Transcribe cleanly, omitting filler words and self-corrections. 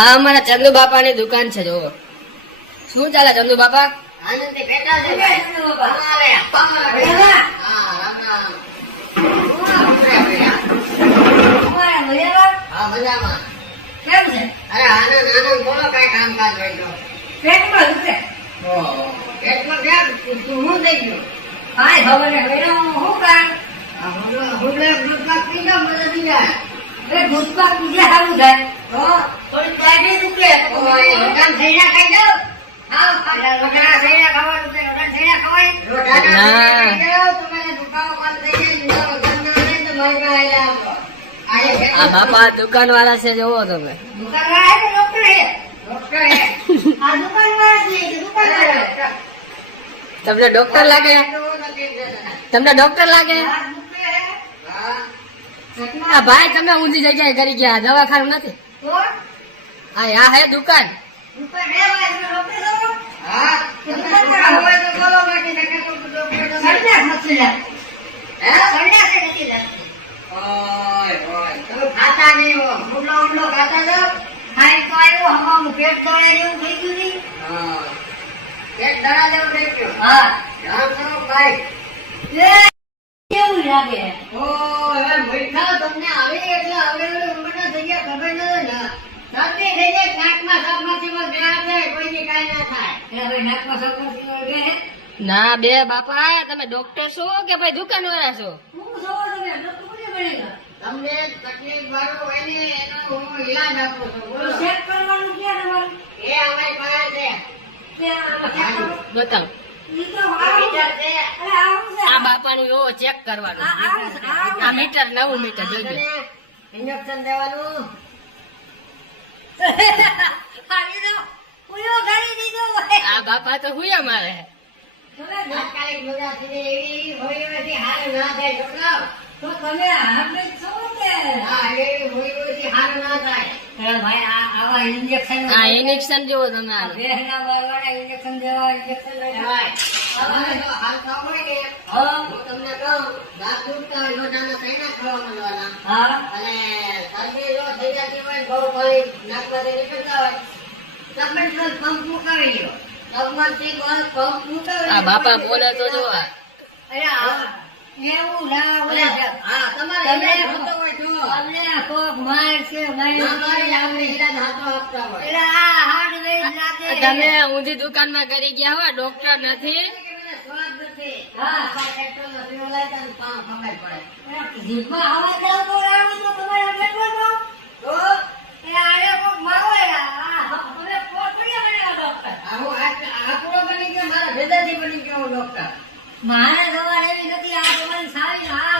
આ અમારા ચંદુ બાપા ની દુકાન છે. જો શું ચાલે ચંદુ બાપા? આનંદથી બેઠા છે ભાઈ. ચંદુ બાપા હા મજામાં. કેમ છે? અરે આનંદ આનંદ બોલો કઈ કામકાજ હોય તો. પેટમાં દુખે. ઓહો પેટમાં ક્યાં હું થઈ ગયું? કાંઈ ખબર નહીં. એનું શું કારણ? હુડલે દૂધપાક પીધો મને દીધા. એ દૂધપાક પીધે સારું થાય. તો થોડી પેટી દુખે. રોટાણ સૈડા ખાઈ જાવ. હા, રોટાણા સૈડા ખાવાનું છે. રોટાણ સૈડા ખવાય. રોટાણા સૈડા ખાઈ જાવ. તમારે દુખાવો બંધ થઈ જાય. ધંધો નહીં તો મારી પાસે આવો. આ બાપા દુકાન વાળા છે. જોવો તમે દુકાનવાળા હે કે ડોક્ટર હે? ડોક્ટર હે. આ દુકાનવાળા છે કે દુકાનવાળા? તમને ડોક્ટર લાગે? તમને ડોક્ટર લાગે? આ દુખે હે? આ ભાઈ તમે ઊંધી જગ્યાએ કરી ગયા. આ દવાખાનું નથી. તો આ હે દુકાન. દુકાન હે ભાઈ, તમે ડોક્ટર છો? હા દુખાવો હોય તો બોલો બાકી નકર તો ડોક્ટર તો સંડાસ નથી લાગતી. હે? સંડાસ ય નથી લાગતી. ઓય ઓય તમે ખાતા નહીં હો. ઊંડો ઊંડો ખાતા જાવ. ખાઈ તો આવ્યો, હવામાં પેટ દોડે જેવું થઈ ગયું નહીં. હા પેટ ધરા જેવું થઈ ગયું. હા. ધ્યાન કરો ભાઈ. એ કેવું લાગે? ઓ હવે મીઠા તમને આવે એટલે હવે મને થઈ ગયા ખબર નથી ને. શરદી થઈ જાય નાકમાં સબમાંથી ગયા છે કોઈની કાંઈ ના થાય. એ ભાઈ નાકમાં સપોર્ટ બે હે? ના બે બાપા તમે ડોક્ટર છો કે ભાઈ દુકાન વાળા છો? હું જોવો તમે ડોક્ટર કોને બનેગા? તમને તકલીફ વાળું હોય ને એનો હું ઈલાજ આપું છું. બોલો ચેક કરવાનું ક્યાં તમારું? એ અમારી પાસે છે. ત્યાં ચેક કરો. બતાવ. ઈ તો આવું છે. મીટર છે. અરે આવું છે. આ બાપાનું એવો ચેક કરવાનું. આવું છે. આ મીટર નવું મીટર જોજો. ઇન્જેક્શન દેવાનું. આવી દો. ઉયો ગાડી દીધો ભાઈ. આ બાપા તો હુયા મારે. તમે તાત્કાલિક મજા થઈ એવી હોય એવી હાર ના થાય છોકરા. તો તમે હાથે છો કે? હા એવી હોય એવી હાર ના થાય. અરે ભાઈ આવા ઇન્જેક્શન આ ઇન્જેક્શન જોવો તમે આ. બેહના વાળા ઇન્જેક્શન દેવા ઇન્જેક્શન લેવા. ભાઈ તમારે તો હાલ ખાવ હોય ને હા. હું તમને કહું દાંત તૂટતા હોય લોટાના સૈના ખાવા માંડવાના. હા. અને શરદી જો થઈ જતી હોય બહુ પાણી નાકમાંથી નીકળતા હોય સબમર્સિબલ પંપ મુકાવી લ્યો. સબમર્સિબલ પંપ મુકાવી આ બાપા બોલે તો જો આ. અરે એવું ના બોલે છે. હા તમારે તમે ઈલાજ થતો હોય તો અમને કોક માર છે ના મારી આપણે ઈલાજ હાથો આપતા હોય. એટલે આ હાડ વેદ લાગે. તમે ઊંધી દુકાનમાં કરી ગયા હો ડોક્ટર નથી. સ્વાદ નથી. હા. પેટ્રોલનો પીવો લાગ્યા ને પાવ ખબર પડે. જીભમાં અવાજ આવતો આવે તો તમારા પેટમાં તો એ આને કોક મારો તમે કોક કરીએ બનેલા ડોક્ટર. આવું આકડો બની ગયો મારા ભેદાથી બની ગયો હું ડોક્ટર. મારે સવાર એવી નથી આ તમારી સારી આ